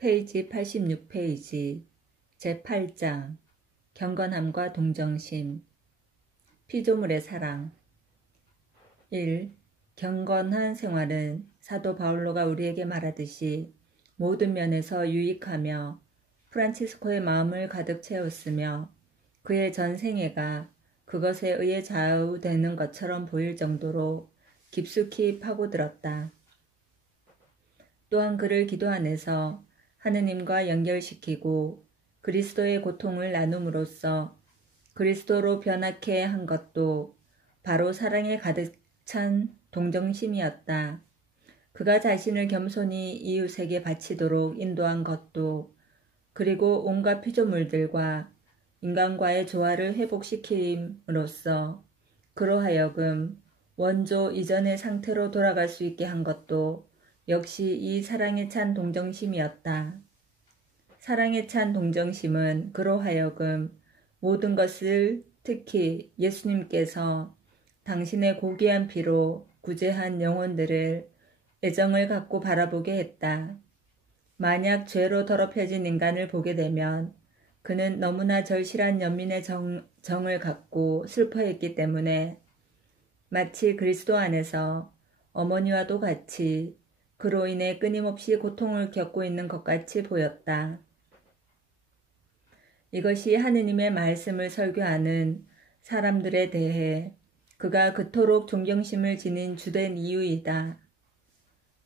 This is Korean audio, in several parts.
페이지 86페이지 제8장 경건함과 동정심 피조물의 사랑 1. 경건한 생활은 사도 바울로가 우리에게 말하듯이 모든 면에서 유익하며 프란치스코의 마음을 가득 채웠으며 그의 전 생애가 그것에 의해 좌우되는 것처럼 보일 정도로 깊숙이 파고들었다. 또한 그를 기도 안에서 하느님과 연결시키고 그리스도의 고통을 나눔으로써 그리스도로 변하게 한 것도 바로 사랑에 가득 찬 동정심이었다. 그가 자신을 겸손히 이웃에게 바치도록 인도한 것도 그리고 온갖 피조물들과 인간과의 조화를 회복시킴으로써 그로 하여금 원조 이전의 상태로 돌아갈 수 있게 한 것도 역시 이 사랑에 찬 동정심이었다. 사랑에 찬 동정심은 그로 하여금 모든 것을 특히 예수님께서 당신의 고귀한 피로 구제한 영혼들을 애정을 갖고 바라보게 했다. 만약 죄로 더럽혀진 인간을 보게 되면 그는 너무나 절실한 연민의 정을 갖고 슬퍼했기 때문에 마치 그리스도 안에서 어머니와도 같이 그로 인해 끊임없이 고통을 겪고 있는 것 같이 보였다. 이것이 하느님의 말씀을 설교하는 사람들에 대해 그가 그토록 존경심을 지닌 주된 이유이다.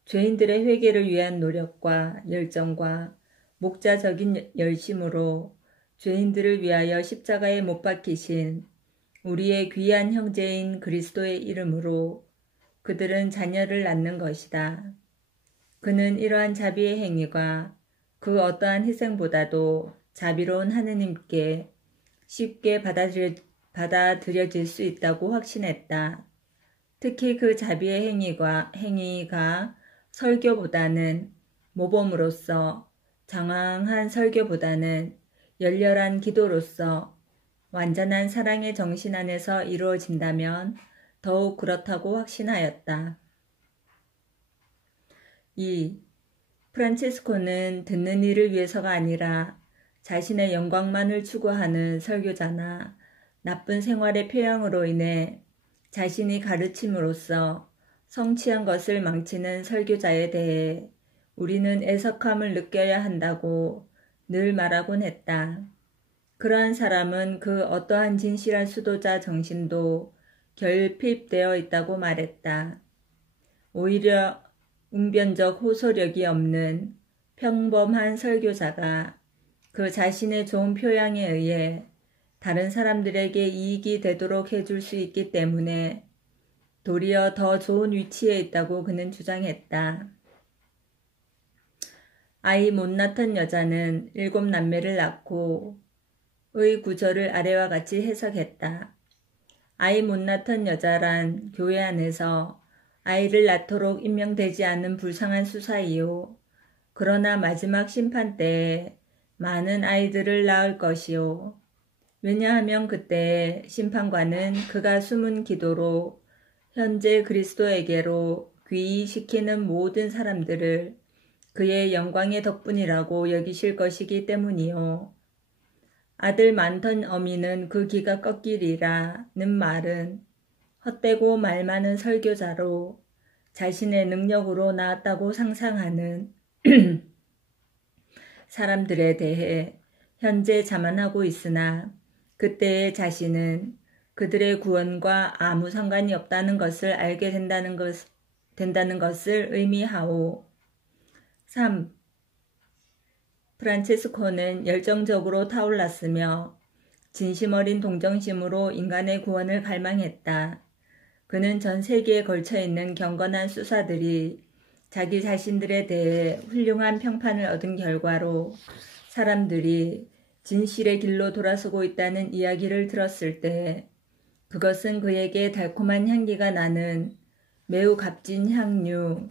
죄인들의 회개를 위한 노력과 열정과 목자적인 열심으로 죄인들을 위하여 십자가에 못 박히신 우리의 귀한 형제인 그리스도의 이름으로 그들은 자녀를 낳는 것이다. 그는 이러한 자비의 행위가 그 어떠한 희생보다도 자비로운 하느님께 쉽게 받아들여질 수 있다고 확신했다. 특히 그 자비의 행위가 설교보다는 모범으로서 장황한 설교보다는 열렬한 기도로서 완전한 사랑의 정신 안에서 이루어진다면 더욱 그렇다고 확신하였다. 2. 프란치스코는 듣는 이를 위해서가 아니라 자신의 영광만을 추구하는 설교자나 나쁜 생활의 표양으로 인해 자신이 가르침으로써 성취한 것을 망치는 설교자에 대해 우리는 애석함을 느껴야 한다고 늘 말하곤 했다. 그러한 사람은 그 어떠한 진실한 수도자 정신도 결핍되어 있다고 말했다. 오히려 웅변적 호소력이 없는 평범한 설교자가 그 자신의 좋은 표양에 의해 다른 사람들에게 이익이 되도록 해줄 수 있기 때문에 도리어 더 좋은 위치에 있다고 그는 주장했다. 아이 못 낳던 여자는 7남매를 낳고 의 구절을 아래와 같이 해석했다. 아이 못 낳던 여자란 교회 안에서 아이를 낳도록 임명되지 않는 불쌍한 수사이요. 그러나 마지막 심판 때에 많은 아이들을 낳을 것이요. 왜냐하면 그때 심판관은 그가 숨은 기도로 현재 그리스도에게로 귀의시키는 모든 사람들을 그의 영광의 덕분이라고 여기실 것이기 때문이요. 아들 많던 어미는 그 기가 꺾이리라는 말은 헛되고 말 많은 설교자로 자신의 능력으로 낳았다고 상상하는 사람들에 대해 현재 자만하고 있으나 그때의 자신은 그들의 구원과 아무 상관이 없다는 것을 알게 된다는 것을 의미하오. 3. 프란치스코는 열정적으로 타올랐으며 진심 어린 동정심으로 인간의 구원을 갈망했다. 그는 전 세계에 걸쳐 있는 경건한 수사들이 자기 자신들에 대해 훌륭한 평판을 얻은 결과로 사람들이 진실의 길로 돌아서고 있다는 이야기를 들었을 때 그것은 그에게 달콤한 향기가 나는 매우 값진 향유,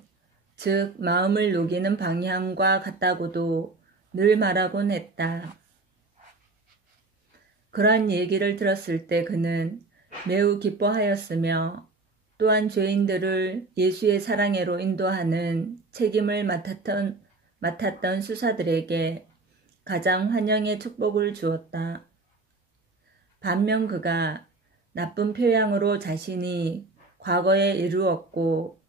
즉 마음을 녹이는 방향과 같다고도 늘 말하곤 했다. 그러한 얘기를 들었을 때 그는 매우 기뻐하였으며 또한 죄인들을 예수의 사랑애로 인도하는 책임을 맡았던 맡았던 수사들에게 가장 환영의 축복을 주었다. 반면 그가 나쁜 표양으로 자신이 과거에 이루었고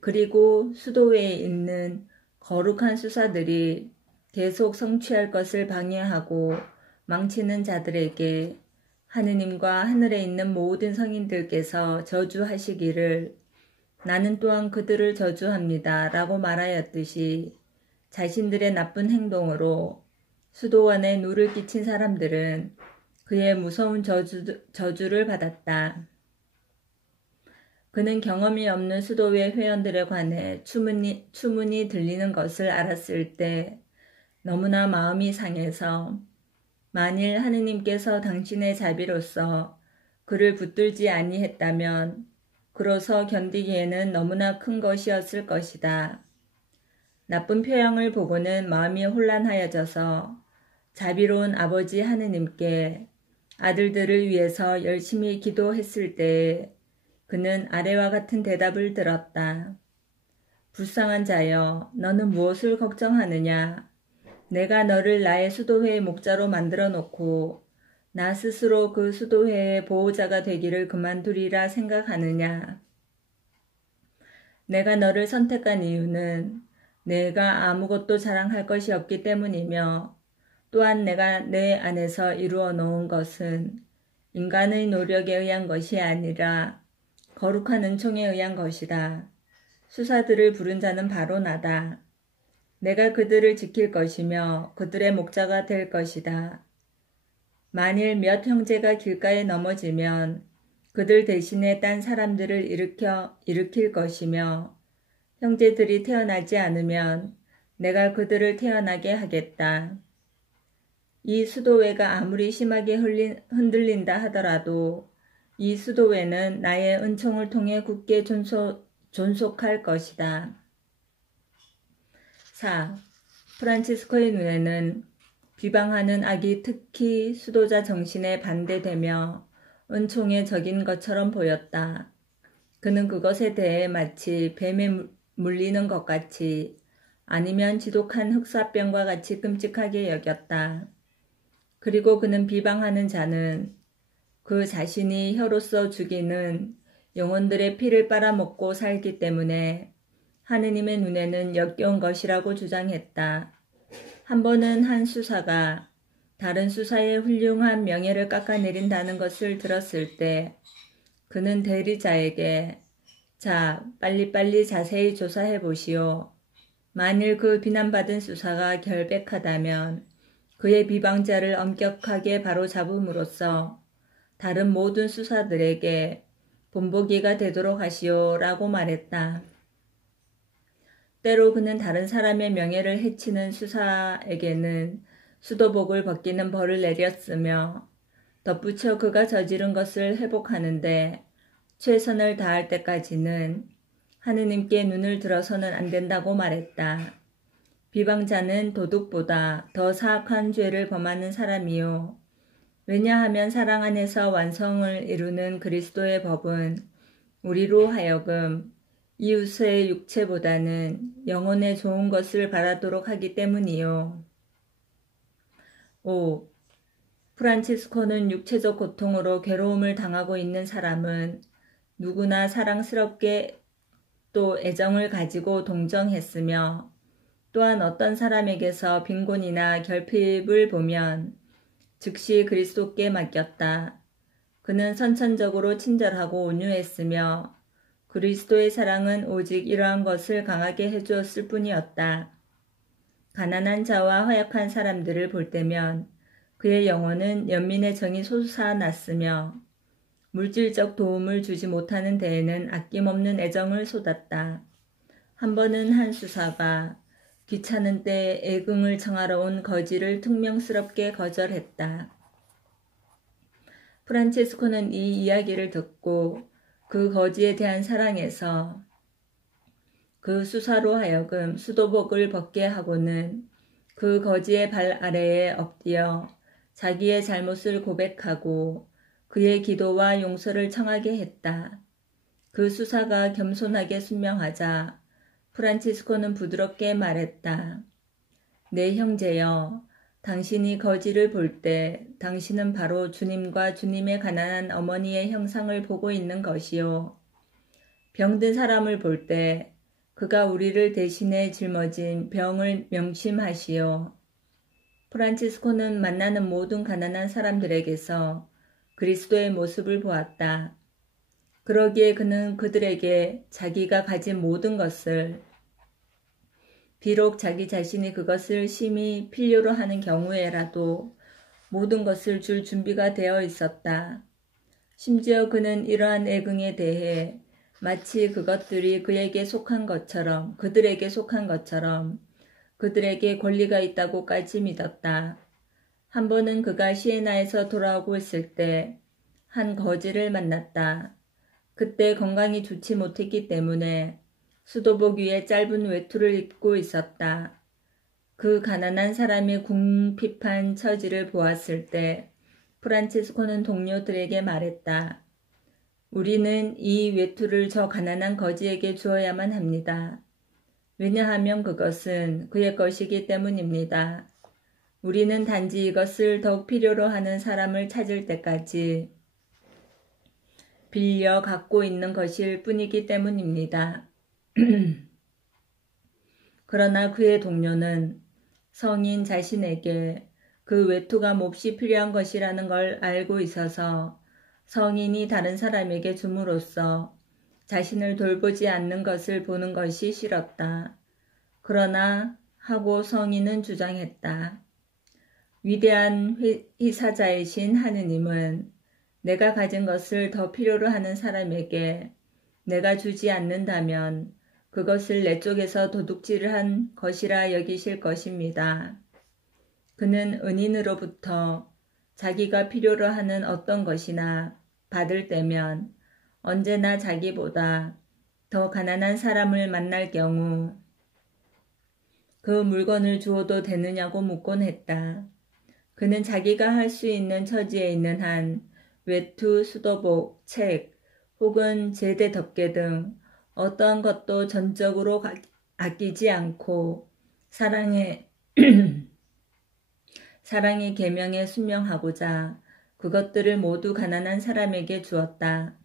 그리고 수도회에 있는 거룩한 수사들이 계속 성취할 것을 방해하고 망치는 자들에게 하느님과 하늘에 있는 모든 성인들께서 저주하시기를 나는 또한 그들을 저주합니다 라고 말하였듯이 자신들의 나쁜 행동으로 수도원에 누를 끼친 사람들은 그의 무서운 저주를 받았다. 그는 경험이 없는 수도회 회원들에 관해 추문이 들리는 것을 알았을 때 너무나 마음이 상해서 만일 하느님께서 당신의 자비로서 그를 붙들지 아니했다면 그로서 견디기에는 너무나 큰 것이었을 것이다. 나쁜 표양을 보고는 마음이 혼란하여져서 자비로운 아버지 하느님께 아들들을 위해서 열심히 기도했을 때에 그는 아래와 같은 대답을 들었다. 불쌍한 자여, 너는 무엇을 걱정하느냐? 내가 너를 나의 수도회의 목자로 만들어 놓고 나 스스로 그 수도회의 보호자가 되기를 그만두리라 생각하느냐? 내가 너를 선택한 이유는 내가 아무것도 자랑할 것이 없기 때문이며 또한 내가 내 안에서 이루어 놓은 것은 인간의 노력에 의한 것이 아니라 거룩한 은총에 의한 것이다. 수사들을 부른 자는 바로 나다. 내가 그들을 지킬 것이며 그들의 목자가 될 것이다. 만일 몇 형제가 길가에 넘어지면 그들 대신에 딴 사람들을 일으킬 것이며 형제들이 태어나지 않으면 내가 그들을 태어나게 하겠다. 이 수도회가 아무리 심하게 흔들린다 하더라도 이 수도회는 나의 은총을 통해 굳게 존속할 것이다. 4. 프란치스코의 눈에는 비방하는 악이 특히 수도자 정신에 반대되며 은총에 적인 것처럼 보였다. 그는 그것에 대해 마치 뱀에 물리는 것 같이 아니면 지독한 흑사병과 같이 끔찍하게 여겼다. 그리고 그는 비방하는 자는 그 자신이 혀로서 죽이는 영혼들의 피를 빨아먹고 살기 때문에 하느님의 눈에는 역겨운 것이라고 주장했다. 한 번은 한 수사가 다른 수사의 훌륭한 명예를 깎아내린다는 것을 들었을 때 그는 대리자에게 자, 빨리빨리 자세히 조사해 보시오. 만일 그 비난받은 수사가 결백하다면 그의 비방자를 엄격하게 바로잡음으로써 다른 모든 수사들에게 본보기가 되도록 하시오라고 말했다. 때로 그는 다른 사람의 명예를 해치는 수사에게는 수도복을 벗기는 벌을 내렸으며 덧붙여 그가 저지른 것을 회복하는데 최선을 다할 때까지는 하느님께 눈을 들어서는 안 된다고 말했다. 비방자는 도둑보다 더 사악한 죄를 범하는 사람이요. 왜냐하면 사랑 안에서 완성을 이루는 그리스도의 법은 우리로 하여금 이웃의 육체보다는 영혼의 좋은 것을 바라도록 하기 때문이요. 5. 프란치스코는 육체적 고통으로 괴로움을 당하고 있는 사람은 누구나 사랑스럽게 또 애정을 가지고 동정했으며 또한 어떤 사람에게서 빈곤이나 결핍을 보면 즉시 그리스도께 맡겼다. 그는 선천적으로 친절하고 온유했으며 그리스도의 사랑은 오직 이러한 것을 강하게 해주었을 뿐이었다. 가난한 자와 허약한 사람들을 볼 때면 그의 영혼은 연민의 정이 솟아났으며 물질적 도움을 주지 못하는 데에는 아낌없는 애정을 쏟았다. 한 번은 한 수사가 귀찮은 때에 애긍을 청하러 온 거지를 퉁명스럽게 거절했다. 프란체스코는 이 이야기를 듣고 그 거지에 대한 사랑에서 그 수사로 하여금 수도복을 벗게 하고는 그 거지의 발 아래에 엎드려 자기의 잘못을 고백하고 그의 기도와 용서를 청하게 했다. 그 수사가 겸손하게 순명하자 프란치스코는 부드럽게 말했다. 내 형제여, 당신이 거지를 볼 때 당신은 바로 주님과 주님의 가난한 어머니의 형상을 보고 있는 것이요. 병든 사람을 볼 때 그가 우리를 대신해 짊어진 병을 명심하시오. 프란치스코는 만나는 모든 가난한 사람들에게서 그리스도의 모습을 보았다. 그러기에 그는 그들에게 자기가 가진 모든 것을, 비록 자기 자신이 그것을 심히 필요로 하는 경우에라도 모든 것을 줄 준비가 되어 있었다. 심지어 그는 이러한 애긍에 대해 마치 그것들이 그들에게 속한 것처럼 그들에게 권리가 있다고까지 믿었다. 한 번은 그가 시에나에서 돌아오고 있을 때 한 거지를 만났다. 그때 건강이 좋지 못했기 때문에 수도복 위에 짧은 외투를 입고 있었다. 그 가난한 사람의 궁핍한 처지를 보았을 때 프란치스코는 동료들에게 말했다. 우리는 이 외투를 저 가난한 거지에게 주어야만 합니다. 왜냐하면 그것은 그의 것이기 때문입니다. 우리는 단지 이것을 더욱 필요로 하는 사람을 찾을 때까지 빌려 갖고 있는 것일 뿐이기 때문입니다. 그러나 그의 동료는 성인 자신에게 그 외투가 몹시 필요한 것이라는 걸 알고 있어서 성인이 다른 사람에게 줌으로써 자신을 돌보지 않는 것을 보는 것이 싫었다. 그러나 하고 성인은 주장했다. 위대한 희사자이신 하느님은 내가 가진 것을 더 필요로 하는 사람에게 내가 주지 않는다면 그것을 내 쪽에서 도둑질을 한 것이라 여기실 것입니다. 그는 은인으로부터 자기가 필요로 하는 어떤 것이나 받을 때면 언제나 자기보다 더 가난한 사람을 만날 경우 그 물건을 주어도 되느냐고 묻곤 했다. 그는 자기가 할 수 있는 처지에 있는 한 외투, 수도복, 책 혹은 제대 덮개 등 어떠한 것도 전적으로 아끼지 않고 사랑의 계명에 순명하고자 그것들을 모두 가난한 사람에게 주었다.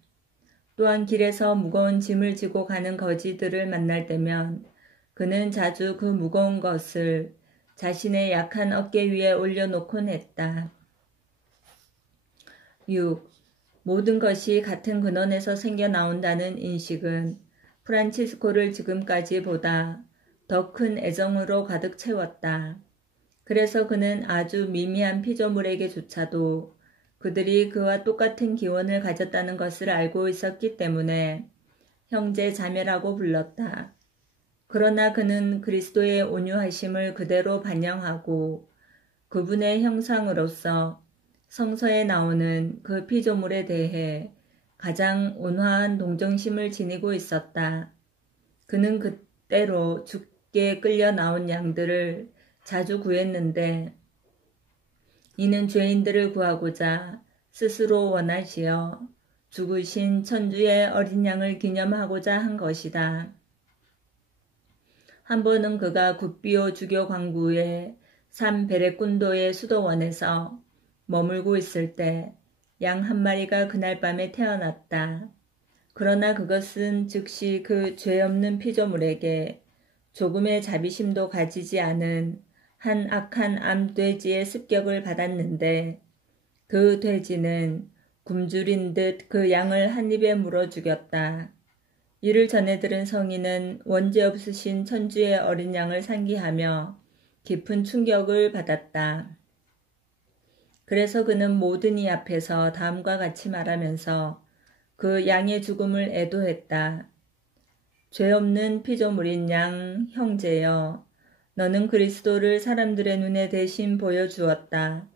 또한 길에서 무거운 짐을 지고 가는 거지들을 만날 때면 그는 자주 그 무거운 것을 자신의 약한 어깨 위에 올려놓곤 했다. 6. 모든 것이 같은 근원에서 생겨나온다는 인식은 프란치스코를 지금까지보다 더 큰 애정으로 가득 채웠다. 그래서 그는 아주 미미한 피조물에게조차도 그들이 그와 똑같은 기원을 가졌다는 것을 알고 있었기 때문에 형제 자매라고 불렀다. 그러나 그는 그리스도의 온유하심을 그대로 반영하고 그분의 형상으로서 성서에 나오는 그 피조물에 대해 가장 온화한 동정심을 지니고 있었다. 그는 그때로 죽게 끌려 나온 양들을 자주 구했는데 이는 죄인들을 구하고자 스스로 원하시어 죽으신 천주의 어린 양을 기념하고자 한 것이다. 한 번은 그가 굿비오 주교 광구의 산 베레꾼도의 수도원에서 머물고 있을 때 양 한 마리가 그날 밤에 태어났다. 그러나 그것은 즉시 그 죄 없는 피조물에게 조금의 자비심도 가지지 않은 한 악한 암돼지의 습격을 받았는데 그 돼지는 굶주린 듯 그 양을 한 입에 물어 죽였다. 이를 전해 들은 성인은 원죄 없으신 천주의 어린 양을 상기하며 깊은 충격을 받았다. 그래서 그는 모든 이 앞에서 다음과 같이 말하면서 그 양의 죽음을 애도했다. 죄 없는 피조물인 양 형제여, 너는 그리스도를 사람들의 눈에 대신 보여주었다.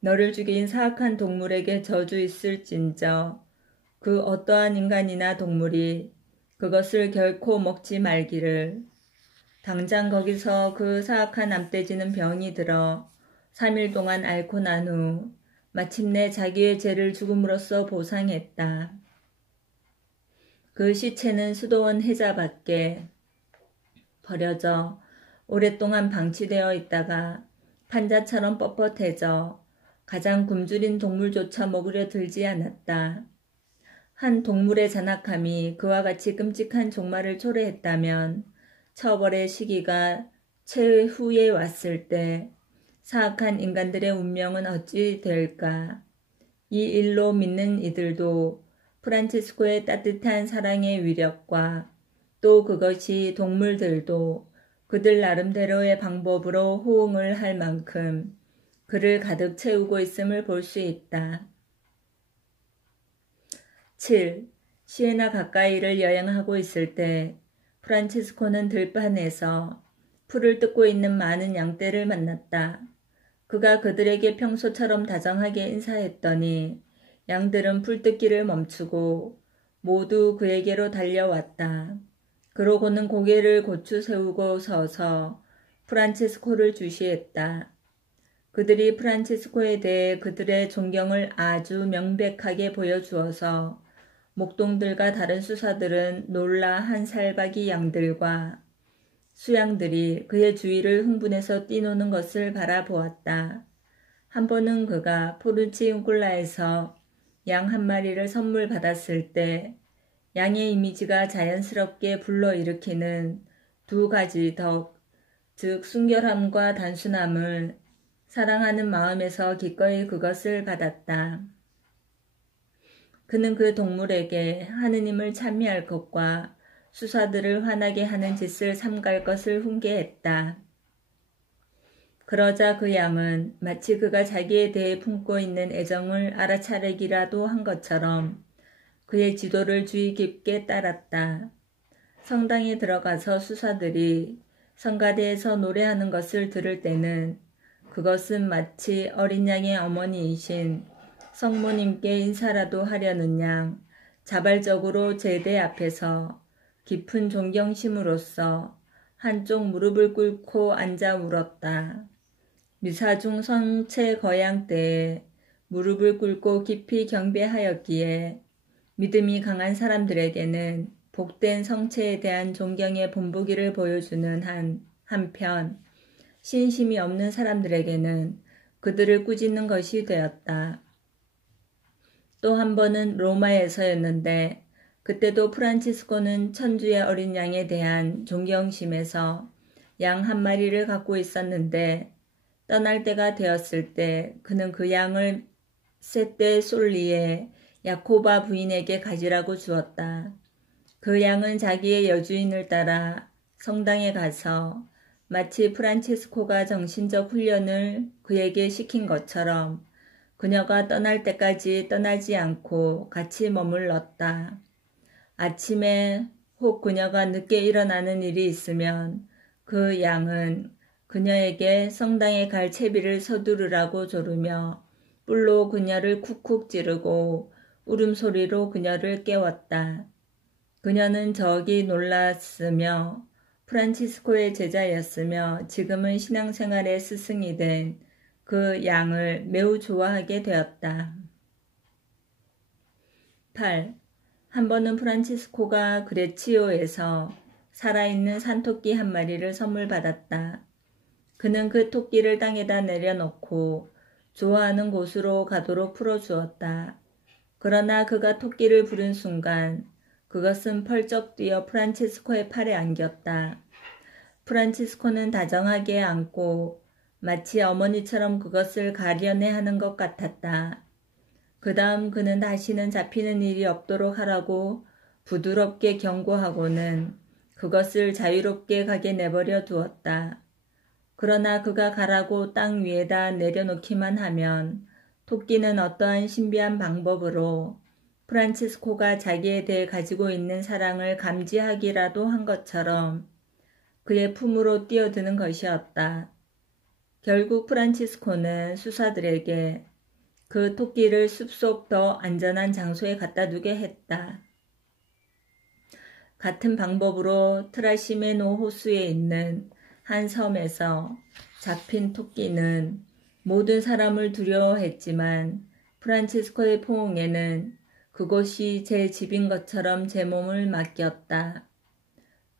너를 죽인 사악한 동물에게 저주 있을진저 그 어떠한 인간이나 동물이 그것을 결코 먹지 말기를. 당장 거기서 그 사악한 암돼지는 병이 들어 3일 동안 앓고 난 후 마침내 자기의 죄를 죽음으로써 보상했다. 그 시체는 수도원 해자 밖에 버려져 오랫동안 방치되어 있다가 판자처럼 뻣뻣해져 가장 굶주린 동물조차 먹으려 들지 않았다. 한 동물의 잔악함이 그와 같이 끔찍한 종말을 초래했다면 처벌의 시기가 최후에 왔을 때 사악한 인간들의 운명은 어찌 될까? 이 일로 믿는 이들도 프란치스코의 따뜻한 사랑의 위력과 또 그것이 동물들도 그들 나름대로의 방법으로 호응을 할 만큼 그를 가득 채우고 있음을 볼 수 있다. 7. 시에나 가까이를 여행하고 있을 때 프란치스코는 들판에서 풀을 뜯고 있는 많은 양떼를 만났다. 그가 그들에게 평소처럼 다정하게 인사했더니 양들은 풀뜯기를 멈추고 모두 그에게로 달려왔다. 그러고는 고개를 고추 세우고 서서 프란치스코를 주시했다. 그들이 프란치스코에 대해 그들의 존경을 아주 명백하게 보여주어서 목동들과 다른 수사들은 놀라 한 살박이 양들과 수양들이 그의 주위를 흥분해서 뛰노는 것을 바라보았다. 한 번은 그가 포르치운쿨라에서 양 한 마리를 선물 받았을 때 양의 이미지가 자연스럽게 불러일으키는 두 가지 덕, 즉 순결함과 단순함을 사랑하는 마음에서 기꺼이 그것을 받았다. 그는 그 동물에게 하느님을 찬미할 것과 수사들을 화나게 하는 짓을 삼갈 것을 훈계했다. 그러자 그 양은 마치 그가 자기에 대해 품고 있는 애정을 알아차리기라도 한 것처럼 그의 지도를 주의 깊게 따랐다. 성당에 들어가서 수사들이 성가대에서 노래하는 것을 들을 때는 그것은 마치 어린 양의 어머니이신 성모님께 인사라도 하려는 양 자발적으로 제대 앞에서 깊은 존경심으로써 한쪽 무릎을 꿇고 앉아 울었다. 미사 중 성체 거양 때에 무릎을 꿇고 깊이 경배하였기에 믿음이 강한 사람들에게는 복된 성체에 대한 존경의 본보기를 보여주는 한편 신심이 없는 사람들에게는 그들을 꾸짖는 것이 되었다. 또 한 번은 로마에서였는데 그때도 프란치스코는 천주의 어린 양에 대한 존경심에서 양 한 마리를 갖고 있었는데 떠날 때가 되었을 때 그는 그 양을 세떼 솔리의 야코바 부인에게 가지라고 주었다. 그 양은 자기의 여주인을 따라 성당에 가서 마치 프란치스코가 정신적 훈련을 그에게 시킨 것처럼 그녀가 떠날 때까지 떠나지 않고 같이 머물렀다. 아침에 혹 그녀가 늦게 일어나는 일이 있으면 그 양은 그녀에게 성당에 갈 채비를 서두르라고 조르며 뿔로 그녀를 쿡쿡 찌르고 울음소리로 그녀를 깨웠다. 그녀는 저기 놀랐으며 프란치스코의 제자였으며 지금은 신앙생활의 스승이 된 그 양을 매우 좋아하게 되었다. 8. 한 번은 프란치스코가 그레치오에서 살아있는 산토끼 한 마리를 선물 받았다. 그는 그 토끼를 땅에다 내려놓고 좋아하는 곳으로 가도록 풀어주었다. 그러나 그가 토끼를 부른 순간 그것은 펄쩍 뛰어 프란치스코의 팔에 안겼다. 프란치스코는 다정하게 안고 마치 어머니처럼 그것을 가려내 하는 것 같았다. 그 다음 그는 다시는 잡히는 일이 없도록 하라고 부드럽게 경고하고는 그것을 자유롭게 가게 내버려 두었다. 그러나 그가 가라고 땅 위에다 내려놓기만 하면 토끼는 어떠한 신비한 방법으로 프란치스코가 자기에 대해 가지고 있는 사랑을 감지하기라도 한 것처럼 그의 품으로 뛰어드는 것이었다. 결국 프란치스코는 수사들에게 그 토끼를 숲속 더 안전한 장소에 갖다 두게 했다. 같은 방법으로 트라시메노 호수에 있는 한 섬에서 잡힌 토끼는 모든 사람을 두려워했지만 프란치스코의 포옹에는 그곳이 제 집인 것처럼 제 몸을 맡겼다.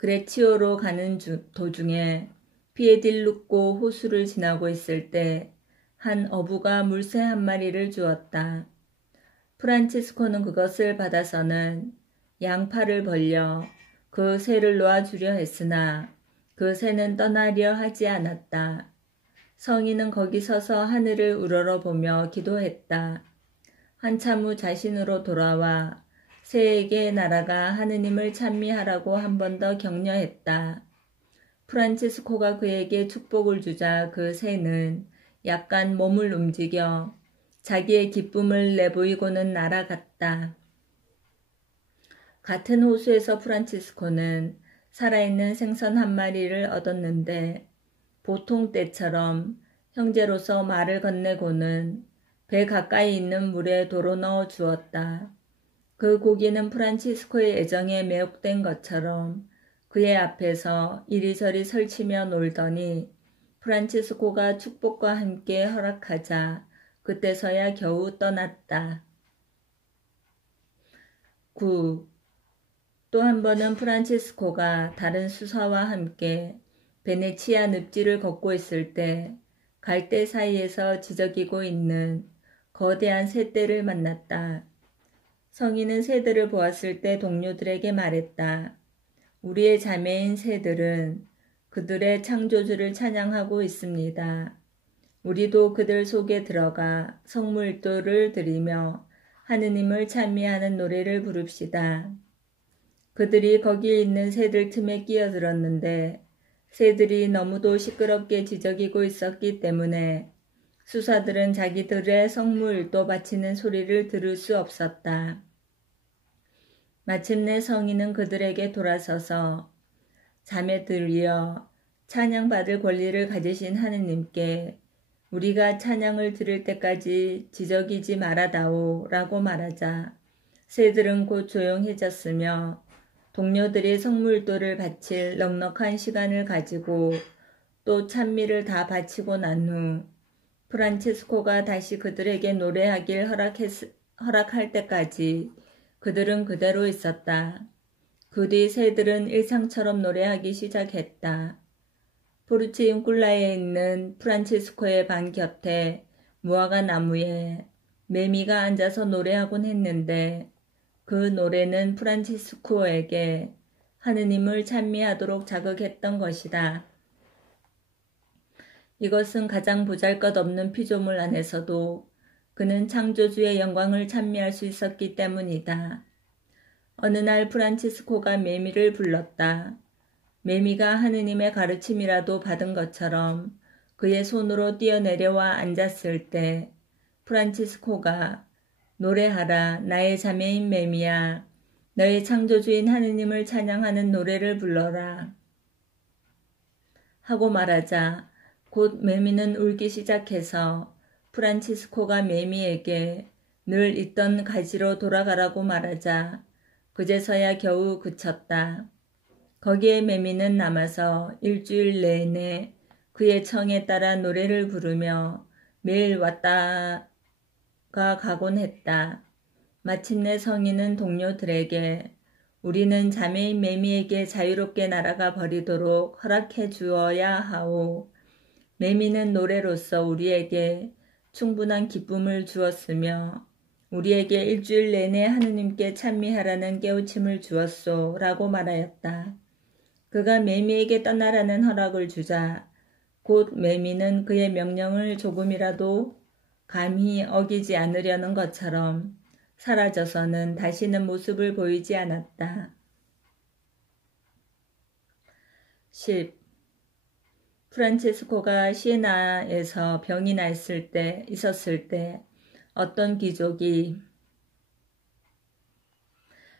그레치오로 가는 도중에 피에딜루꼬 호수를 지나고 있을 때 한 어부가 물새 한 마리를 주었다. 프란치스코는 그것을 받아서는 양팔을 벌려 그 새를 놓아주려 했으나 그 새는 떠나려 하지 않았다. 성인은 거기 서서 하늘을 우러러보며 기도했다. 한참 후 자신으로 돌아와 새에게 날아가 하느님을 찬미하라고 한 번 더 격려했다. 프란치스코가 그에게 축복을 주자 그 새는 약간 몸을 움직여 자기의 기쁨을 내보이고는 날아갔다. 같은 호수에서 프란치스코는 살아있는 생선 한 마리를 얻었는데 보통 때처럼 형제로서 말을 건네고는 배 가까이 있는 물에 도로 넣어 주었다. 그 고기는 프란치스코의 애정에 매혹된 것처럼 그의 앞에서 이리저리 설치며 놀더니 프란치스코가 축복과 함께 허락하자 그때서야 겨우 떠났다. 9. 또 한 번은 프란치스코가 다른 수사와 함께 베네치아 늪지를 걷고 있을 때 갈대 사이에서 지저귀고 있는 거대한 새떼를 만났다. 성인은 새들을 보았을 때 동료들에게 말했다. 우리의 자매인 새들은 그들의 창조주를 찬양하고 있습니다. 우리도 그들 속에 들어가 성물도를 드리며 하느님을 찬미하는 노래를 부릅시다. 그들이 거기 있는 새들 틈에 끼어들었는데 새들이 너무도 시끄럽게 지저귀고 있었기 때문에 수사들은 자기들의 성물도 바치는 소리를 들을 수 없었다. 마침내 성인은 그들에게 돌아서서 자매들이여 찬양받을 권리를 가지신 하느님께 우리가 찬양을 들을 때까지 지저귀지 말아다오 라고 말하자 새들은 곧 조용해졌으며 동료들이 성물도를 바칠 넉넉한 시간을 가지고 또 찬미를 다 바치고 난 후 프란치스코가 다시 그들에게 노래하길 허락할 때까지 그들은 그대로 있었다. 그 뒤 새들은 일상처럼 노래하기 시작했다. 포르치움꿀라에 있는 프란치스코의 방 곁에 무화과 나무에 매미가 앉아서 노래하곤 했는데 그 노래는 프란치스코에게 하느님을 찬미하도록 자극했던 것이다. 이것은 가장 보잘것없는 피조물 안에서도 그는 창조주의 영광을 찬미할 수 있었기 때문이다. 어느 날 프란치스코가 매미를 불렀다. 매미가 하느님의 가르침이라도 받은 것처럼 그의 손으로 뛰어내려와 앉았을 때 프란치스코가 노래하라 나의 자매인 매미야 너의 창조주인 하느님을 찬양하는 노래를 불러라 하고 말하자 곧 매미는 울기 시작해서 프란치스코가 매미에게 늘 있던 가지로 돌아가라고 말하자 그제서야 겨우 그쳤다. 거기에 매미는 남아서 일주일 내내 그의 청에 따라 노래를 부르며 매일 왔다가 가곤 했다. 마침내 성인은 동료들에게 우리는 자매인 매미에게 자유롭게 날아가 버리도록 허락해 주어야 하오. 매미는 노래로서 우리에게 충분한 기쁨을 주었으며 우리에게 일주일 내내 하느님께 찬미하라는 깨우침을 주었소 라고 말하였다. 그가 매미에게 떠나라는 허락을 주자 곧 매미는 그의 명령을 조금이라도 감히 어기지 않으려는 것처럼 사라져서는 다시는 모습을 보이지 않았다. 10. 프란치스코가 시에나에서 병이 있었을 때 어떤 귀족이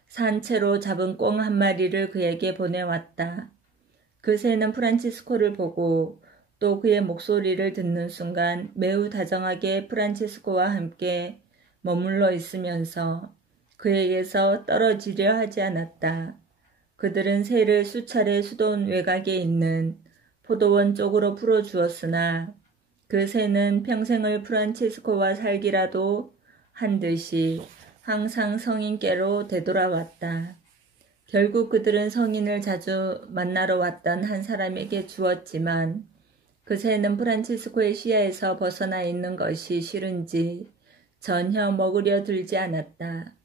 산채로 잡은 꽁 한 마리를 그에게 보내왔다. 그 새는 프란치스코를 보고 또 그의 목소리를 듣는 순간 매우 다정하게 프란치스코와 함께 머물러 있으면서 그에게서 떨어지려 하지 않았다. 그들은 새를 수차례 수도원 외곽에 있는 포도원 쪽으로 풀어주었으나 그 새는 평생을 프란치스코와 살기라도 한 듯이 항상 성인께로 되돌아왔다. 결국 그들은 성인을 자주 만나러 왔던 한 사람에게 주었지만 그 새는 프란치스코의 시야에서 벗어나 있는 것이 싫은지 전혀 먹으려 들지 않았다.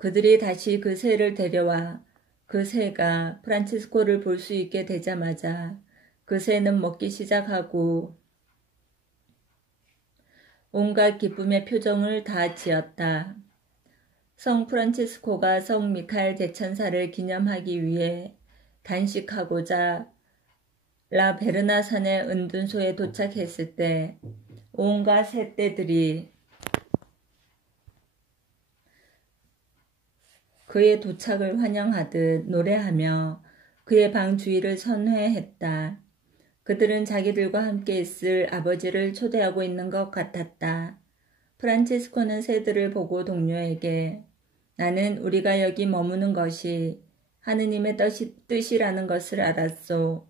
그들이 다시 그 새를 데려와 그 새가 프란치스코를 볼 수 있게 되자마자 그 새는 먹기 시작하고 온갖 기쁨의 표정을 다 지었다. 성 프란치스코가 성 미카엘 대천사를 기념하기 위해 단식하고자 라 베르나 산의 은둔소에 도착했을 때 온갖 새떼들이 그의 도착을 환영하듯 노래하며 그의 방 주위를 선회했다. 그들은 자기들과 함께 있을 아버지를 초대하고 있는 것 같았다. 프란치스코는 새들을 보고 동료에게 나는 우리가 여기 머무는 것이 하느님의 뜻이라는 것을 알았소.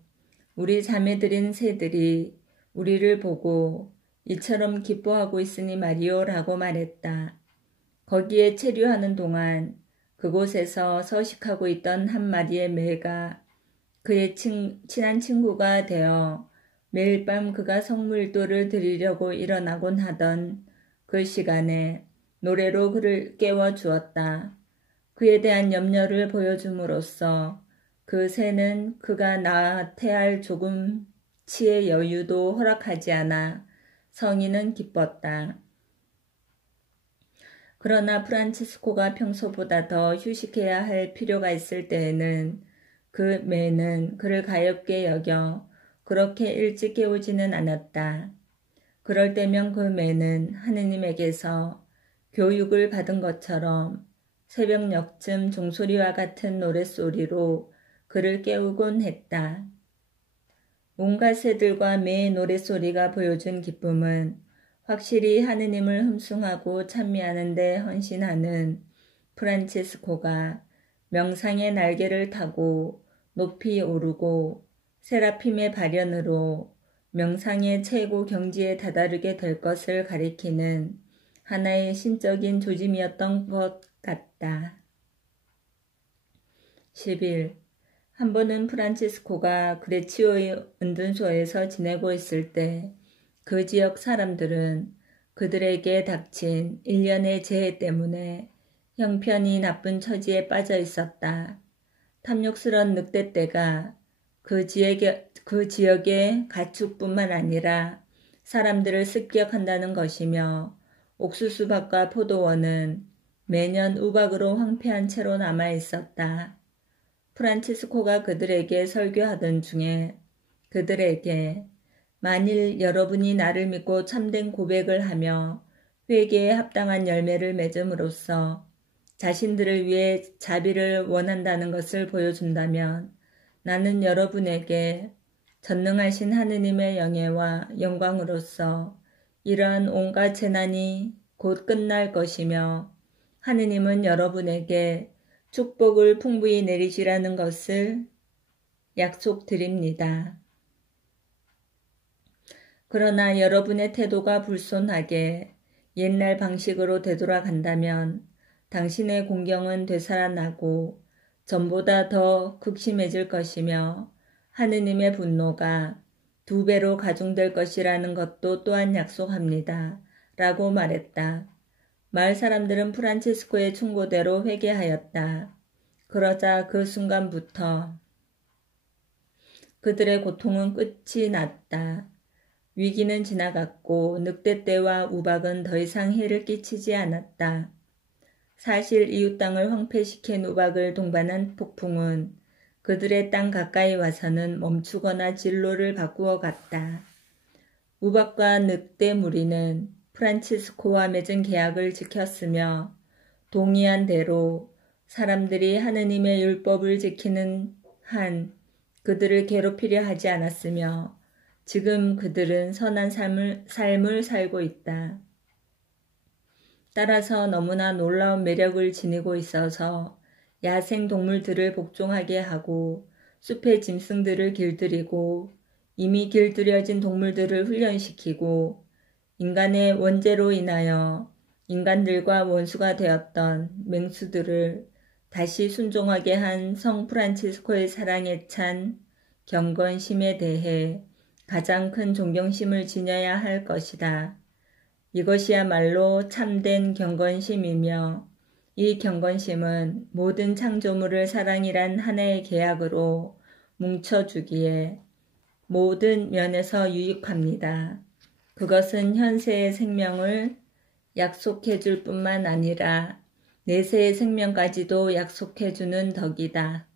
우리 자매들인 새들이 우리를 보고 이처럼 기뻐하고 있으니 말이오 라고 말했다. 거기에 체류하는 동안 그곳에서 서식하고 있던 한 마리의 매가 그의 친한 친구가 되어 매일 밤 그가 성물도를 드리려고 일어나곤 하던 그 시간에 노래로 그를 깨워주었다. 그에 대한 염려를 보여줌으로써 그 새는 그가 나태할 조금치의 여유도 허락하지 않아 성인은 기뻤다. 그러나 프란치스코가 평소보다 더 휴식해야 할 필요가 있을 때에는 그 매는 그를 가엾게 여겨 그렇게 일찍 깨우지는 않았다. 그럴 때면 그 매는 하느님에게서 교육을 받은 것처럼 새벽녘쯤 종소리와 같은 노랫소리로 그를 깨우곤 했다. 온갖 새들과 매의 노랫소리가 보여준 기쁨은 확실히 하느님을 흠숭하고 찬미하는 데 헌신하는 프란치스코가 명상의 날개를 타고 높이 오르고 세라핌의 발현으로 명상의 최고 경지에 다다르게 될 것을 가리키는 하나의 신적인 조짐이었던 것 같다. 10일 한 번은 프란치스코가 그레치오의 은둔소에서 지내고 있을 때 그 지역 사람들은 그들에게 닥친 일련의 재해 때문에 형편이 나쁜 처지에 빠져 있었다. 탐욕스런 늑대떼가 그 지역의 가축뿐만 아니라 사람들을 습격한다는 것이며 옥수수밭과 포도원은 매년 우박으로 황폐한 채로 남아 있었다. 프란치스코가 그들에게 설교하던 중에 그들에게 만일 여러분이 나를 믿고 참된 고백을 하며 회개에 합당한 열매를 맺음으로써 자신들을 위해 자비를 원한다는 것을 보여준다면 나는 여러분에게 전능하신 하느님의 영예와 영광으로서 이러한 온갖 재난이 곧 끝날 것이며 하느님은 여러분에게 축복을 풍부히 내리시라는 것을 약속드립니다. 그러나 여러분의 태도가 불손하게 옛날 방식으로 되돌아간다면 당신의 공경은 되살아나고 전보다 더 극심해질 것이며 하느님의 분노가 2배로 가중될 것이라는 것도 또한 약속합니다. 라고 말했다. 마을 사람들은 프란치스코의 충고대로 회개하였다. 그러자 그 순간부터 그들의 고통은 끝이 났다. 위기는 지나갔고 늑대떼와 우박은 더 이상 해를 끼치지 않았다. 사실 이웃 땅을 황폐시킨 우박을 동반한 폭풍은 그들의 땅 가까이 와서는 멈추거나 진로를 바꾸어 갔다. 우박과 늑대 무리는 프란치스코와 맺은 계약을 지켰으며 동의한 대로 사람들이 하느님의 율법을 지키는 한 그들을 괴롭히려 하지 않았으며 지금 그들은 선한 삶을 살고 있다. 따라서 너무나 놀라운 매력을 지니고 있어서 야생 동물들을 복종하게 하고 숲의 짐승들을 길들이고 이미 길들여진 동물들을 훈련시키고 인간의 원죄로 인하여 인간들과 원수가 되었던 맹수들을 다시 순종하게 한 성 프란치스코의 사랑에 찬 경건심에 대해 가장 큰 존경심을 지녀야 할 것이다. 이것이야말로 참된 경건심이며 이 경건심은 모든 창조물을 사랑이란 하나의 계약으로 뭉쳐주기에 모든 면에서 유익합니다. 그것은 현세의 생명을 약속해 줄 뿐만 아니라 내세의 생명까지도 약속해 주는 덕이다.